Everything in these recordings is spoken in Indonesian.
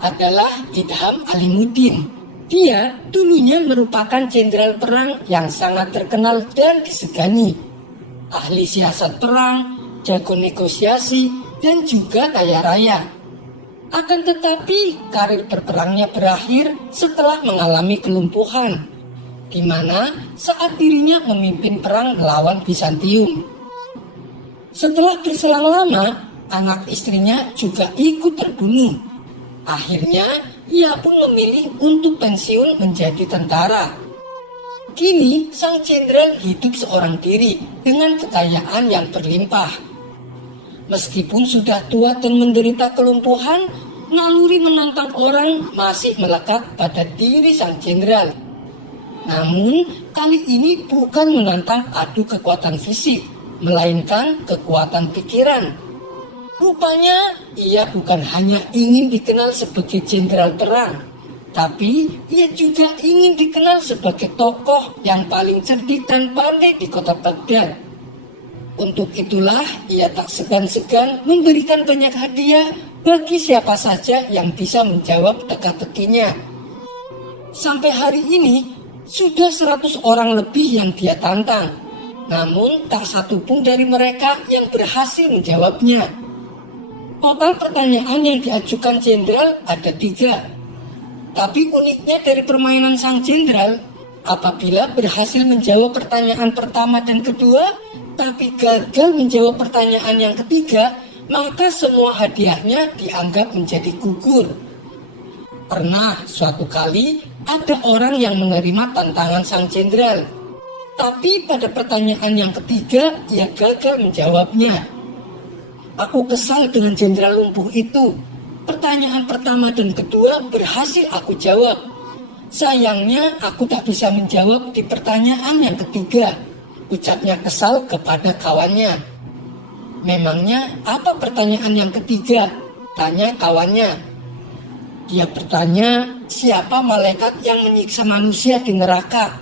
adalah Idham Alimuddin. Dia dulunya merupakan jenderal perang yang sangat terkenal dan disegani. Ahli siasat perang, jago negosiasi, dan juga kaya raya. Akan tetapi karir berperangnya berakhir setelah mengalami kelumpuhan, di mana saat dirinya memimpin perang melawan Bizantium. Setelah berselang lama, anak istrinya juga ikut terbunuh. Akhirnya, ia pun memilih untuk pensiun menjadi tentara. Kini, sang jenderal hidup seorang diri dengan kekayaan yang berlimpah. Meskipun sudah tua dan menderita kelumpuhan, naluri menantang orang masih melekat pada diri sang jenderal. Namun, kali ini bukan menantang adu kekuatan fisik, melainkan kekuatan pikiran. Rupanya, ia bukan hanya ingin dikenal sebagai jenderal perang, tapi ia juga ingin dikenal sebagai tokoh yang paling cerdik dan pandai di kota Baghdad. Untuk itulah, ia tak segan-segan memberikan banyak hadiah bagi siapa saja yang bisa menjawab teka-tekinya. Sampai hari ini, sudah 100 orang lebih yang dia tantang. Namun, tak satu pun dari mereka yang berhasil menjawabnya. Total pertanyaan yang diajukan jenderal ada 3. Tapi uniknya dari permainan sang jenderal, apabila berhasil menjawab pertanyaan pertama dan kedua, tapi gagal menjawab pertanyaan yang ketiga, maka semua hadiahnya dianggap menjadi gugur. Pernah suatu kali ada orang yang menerima tantangan sang jenderal, tapi pada pertanyaan yang ketiga ia gagal menjawabnya. Aku kesal dengan jenderal lumpuh itu. Pertanyaan pertama dan kedua berhasil aku jawab. Sayangnya aku tak bisa menjawab di pertanyaan yang ketiga, ucapnya kesal kepada kawannya. Memangnya apa pertanyaan yang ketiga? Tanya kawannya. Dia bertanya, siapa malaikat yang menyiksa manusia di neraka?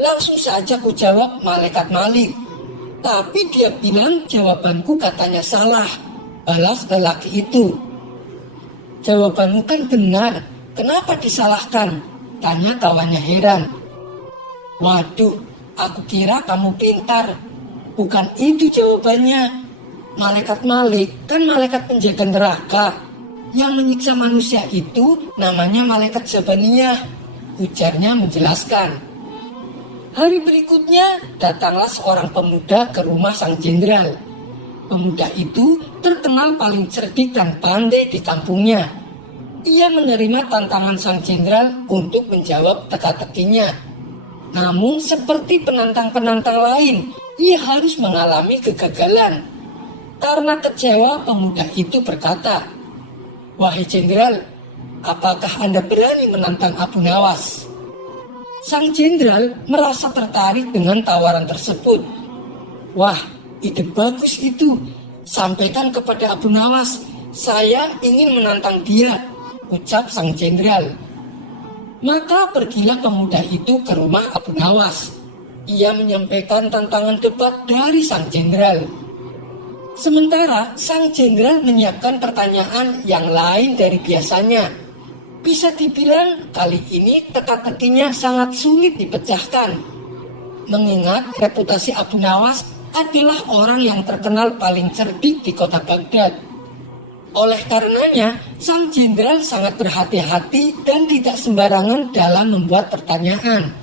Langsung saja ku jawab, malaikat Malik. Tapi dia bilang jawabanku katanya salah, balas lelaki itu. Jawabanmu kan benar, kenapa disalahkan? Tanya kawannya heran. Waduh, aku kira kamu pintar. Bukan itu jawabannya. Malaikat Malik kan malaikat penjaga neraka. Yang menyiksa manusia itu namanya malaikat Zabaniyah, ujarnya menjelaskan. Hari berikutnya datanglah seorang pemuda ke rumah sang jenderal. Pemuda itu terkenal paling cerdik dan pandai di kampungnya. Ia menerima tantangan sang jenderal untuk menjawab teka-tekinya. Namun seperti penantang-penantang lain, ia harus mengalami kegagalan. Karena kecewa, pemuda itu berkata, "Wahai jenderal, apakah Anda berani menantang Abu Nawas?" Sang jenderal merasa tertarik dengan tawaran tersebut. Wah, ide bagus itu. Sampaikan kepada Abu Nawas, saya ingin menantang dia, ucap sang jenderal. Maka pergilah pemuda itu ke rumah Abu Nawas. Ia menyampaikan tantangan debat dari sang jenderal. Sementara sang jenderal menyiapkan pertanyaan yang lain dari biasanya. Bisa dibilang kali ini teka-tekinya sangat sulit dipecahkan. Mengingat reputasi Abu Nawas adalah orang yang terkenal paling cerdik di kota Baghdad. Oleh karenanya, sang jenderal sangat berhati-hati dan tidak sembarangan dalam membuat pertanyaan.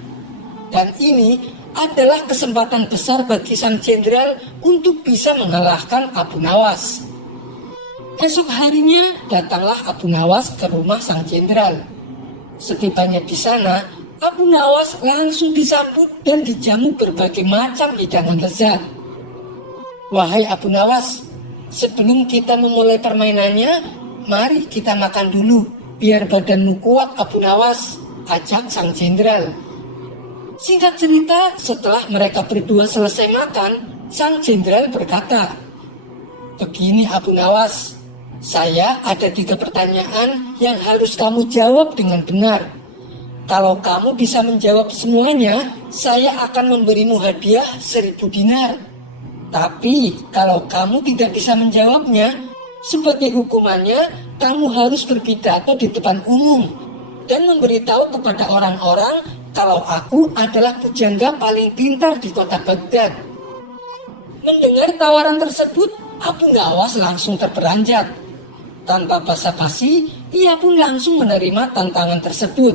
Dan ini adalah kesempatan besar bagi sang jenderal untuk bisa mengalahkan Abu Nawas. Esok harinya datanglah Abu Nawas ke rumah sang jenderal. Setibanya di sana, Abu Nawas langsung disambut dan dijamu berbagai macam hidangan lezat. Wahai Abu Nawas, sebelum kita memulai permainannya, mari kita makan dulu, biar badanmu kuat Abu Nawas, ajak sang jenderal. Singkat cerita, setelah mereka berdua selesai makan, sang jenderal berkata, "Begini Abu Nawas, saya ada 3 pertanyaan yang harus kamu jawab dengan benar. Kalau kamu bisa menjawab semuanya, saya akan memberimu hadiah 1000 dinar. Tapi kalau kamu tidak bisa menjawabnya, Sebagai hukumannya, kamu harus berpidato di depan umum dan memberitahu kepada orang-orang kalau aku adalah pujangga paling pintar di kota Baghdad. Mendengar tawaran tersebut, Abu Nawas langsung terperanjat. Tanpa basa-basi, ia pun langsung menerima tantangan tersebut.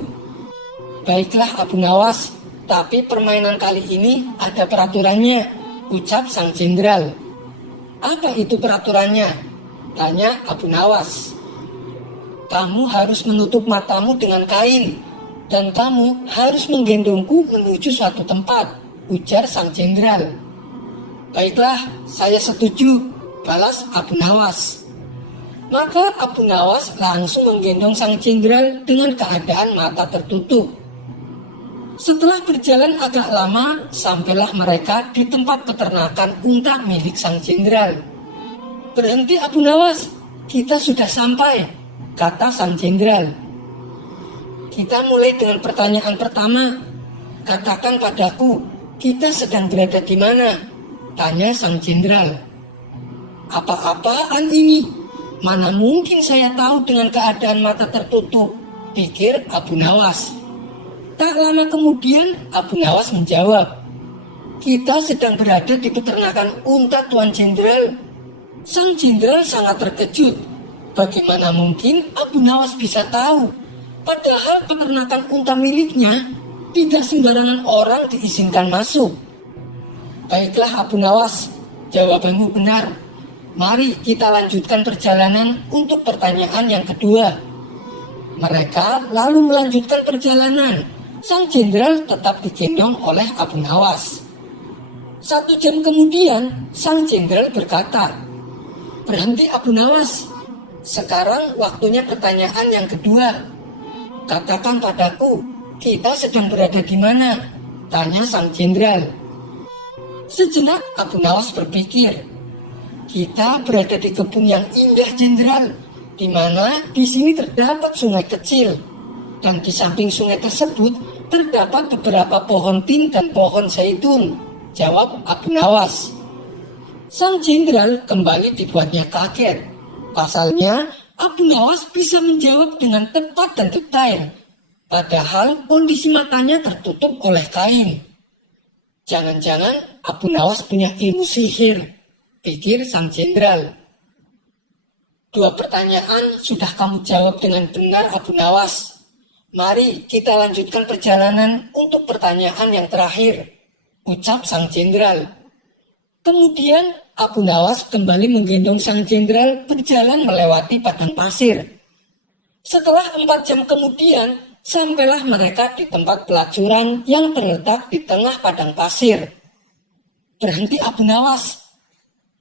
Baiklah Abu Nawas, tapi permainan kali ini ada peraturannya, ucap sang jenderal. Apa itu peraturannya? Tanya Abu Nawas. Kamu harus menutup matamu dengan kain, dan kamu harus menggendongku menuju suatu tempat, ujar sang jenderal. Baiklah, saya setuju, balas Abu Nawas. Maka Abu Nawas langsung menggendong sang jenderal dengan keadaan mata tertutup. Setelah berjalan agak lama, sampailah mereka di tempat peternakan unta milik sang jenderal. Berhenti Abu Nawas, kita sudah sampai, kata sang jenderal. Kita mulai dengan pertanyaan pertama. Katakan padaku, kita sedang berada di mana? Tanya sang jenderal. Apa-apaan ini? Mana mungkin saya tahu dengan keadaan mata tertutup, pikir Abu Nawas. Tak lama kemudian Abu Nawas menjawab, kita sedang berada di peternakan unta Tuan Jenderal. Sang jenderal sangat terkejut. Bagaimana mungkin Abu Nawas bisa tahu? Padahal peternakan unta miliknya tidak sembarangan orang diizinkan masuk. Baiklah Abu Nawas, jawabanmu benar. Mari kita lanjutkan perjalanan untuk pertanyaan yang kedua. Mereka lalu melanjutkan perjalanan. Sang jenderal tetap digendong oleh Abu Nawas. 1 jam kemudian, sang jenderal berkata, berhenti Abu Nawas. Sekarang waktunya pertanyaan yang kedua. Katakan padaku, kita sedang berada di mana? Tanya sang jenderal. Sejenak Abu Nawas berpikir. Kita berada di kebun yang indah jenderal, di mana di sini terdapat sungai kecil, dan di samping sungai tersebut terdapat beberapa pohon tin dan pohon zaitun, jawab Abu Nawas. Sang jenderal kembali dibuatnya kaget. Pasalnya Abu Nawas bisa menjawab dengan tepat dan detail, padahal kondisi matanya tertutup oleh kain. Jangan-jangan Abu Nawas punya ilmu sihir, pikir sang jenderal. 2 pertanyaan sudah kamu jawab dengan benar Abu Nawas. Mari kita lanjutkan perjalanan untuk pertanyaan yang terakhir, ucap sang jenderal. Kemudian Abu Nawas kembali menggendong sang jenderal berjalan melewati padang pasir. Setelah 4 jam kemudian, sampailah mereka di tempat pelacuran yang terletak di tengah padang pasir. Berhenti Abu Nawas.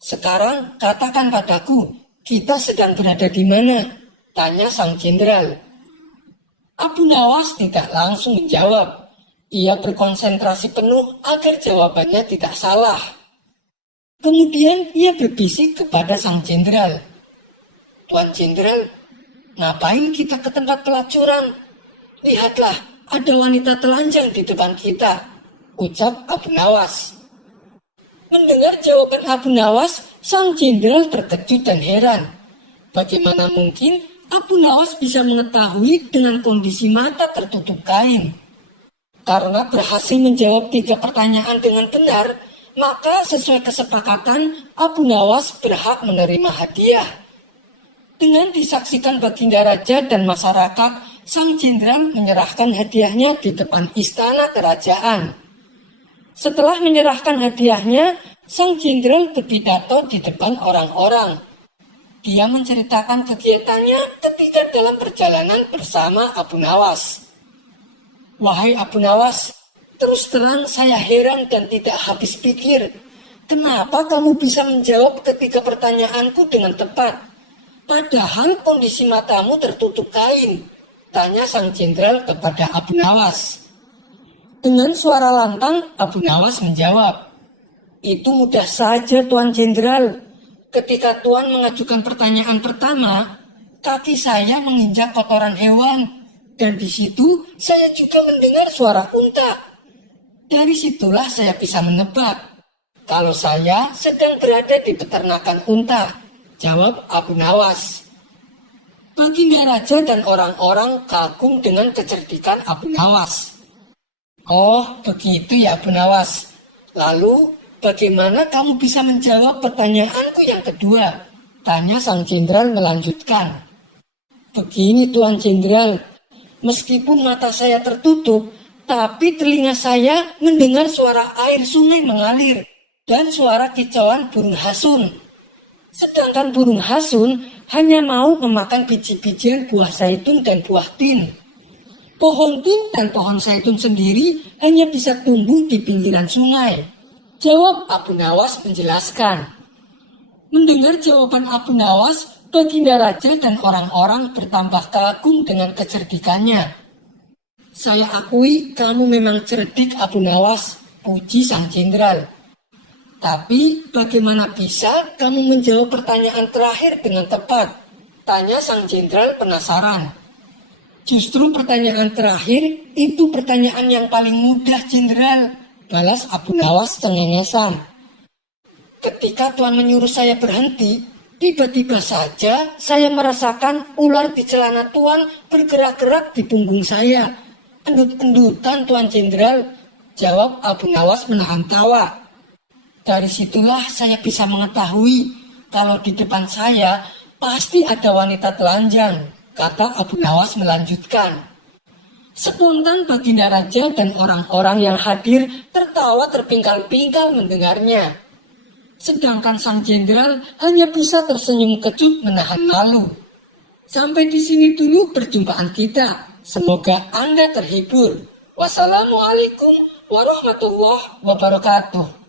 Sekarang katakan padaku, kita sedang berada di mana? Tanya sang jenderal. Abu Nawas tidak langsung menjawab. Ia berkonsentrasi penuh agar jawabannya tidak salah. Kemudian ia berbisik kepada sang jenderal. Tuan Jenderal, ngapain kita ke tempat pelacuran? Lihatlah, ada wanita telanjang di depan kita, ucap Abu Nawas. Mendengar jawaban Abu Nawas, sang jenderal terkejut dan heran. Bagaimana mungkin Abu Nawas bisa mengetahui dengan kondisi mata tertutup kain? Karena berhasil menjawab 3 pertanyaan dengan benar, maka sesuai kesepakatan Abu Nawas berhak menerima hadiah. Dengan disaksikan Baginda Raja dan masyarakat, sang jenderal menyerahkan hadiahnya di depan istana kerajaan. Setelah menyerahkan hadiahnya, sang jenderal berpidato di depan orang-orang. Dia menceritakan kegiatannya ketika dalam perjalanan bersama Abu Nawas. Wahai Abu Nawas, terus terang saya heran dan tidak habis pikir. Kenapa kamu bisa menjawab ketiga pertanyaanku dengan tepat? Padahal kondisi matamu tertutup kain, tanya sang jenderal kepada Abu Nawas. Dengan suara lantang, Abu Nawas menjawab, itu mudah saja Tuan Jenderal. Ketika Tuan mengajukan pertanyaan pertama, kaki saya menginjak kotoran hewan. Dan di situ saya juga mendengar suara unta. Dari situlah saya bisa menebak kalau saya sedang berada di peternakan unta. Jawab Abu Nawas. Baginda raja dan orang-orang kagum dengan kecerdikan Abu Nawas. Oh, begitu ya Abu Nawas. Lalu, bagaimana kamu bisa menjawab pertanyaanku yang kedua? Tanya sang jenderal melanjutkan. Begini Tuan Jenderal, meskipun mata saya tertutup, tapi telinga saya mendengar suara air sungai mengalir dan suara kicauan burung hasun. Sedangkan burung hasun hanya mau memakan biji-bijian buah zaitun dan buah tin. Pohon tin dan pohon zaitun sendiri hanya bisa tumbuh di pinggiran sungai. Jawab Abu Nawas menjelaskan. Mendengar jawaban Abu Nawas, Baginda Raja dan orang-orang bertambah kagum dengan kecerdikannya. Saya akui kamu memang cerdik Abu Nawas, puji sang jenderal. Tapi bagaimana bisa kamu menjawab pertanyaan terakhir dengan tepat? Tanya sang jenderal penasaran. Justru pertanyaan terakhir itu pertanyaan yang paling mudah jenderal, balas Abu Nawas cengengesan. Ketika Tuan menyuruh saya berhenti, tiba-tiba saja saya merasakan ular di celana Tuan bergerak-gerak di punggung saya. Endut-endutan Tuan Jenderal, jawab Abu Nawas menahan tawa. Dari situlah saya bisa mengetahui kalau di depan saya pasti ada wanita telanjang, kata Abu Nawas melanjutkan. Spontan Baginda Raja dan orang-orang yang hadir tertawa terpingkal-pingkal mendengarnya. Sedangkan sang jenderal hanya bisa tersenyum kecut menahan malu. Sampai di sini dulu perjumpaan kita. Semoga Anda terhibur. Wassalamualaikum warahmatullahi wabarakatuh.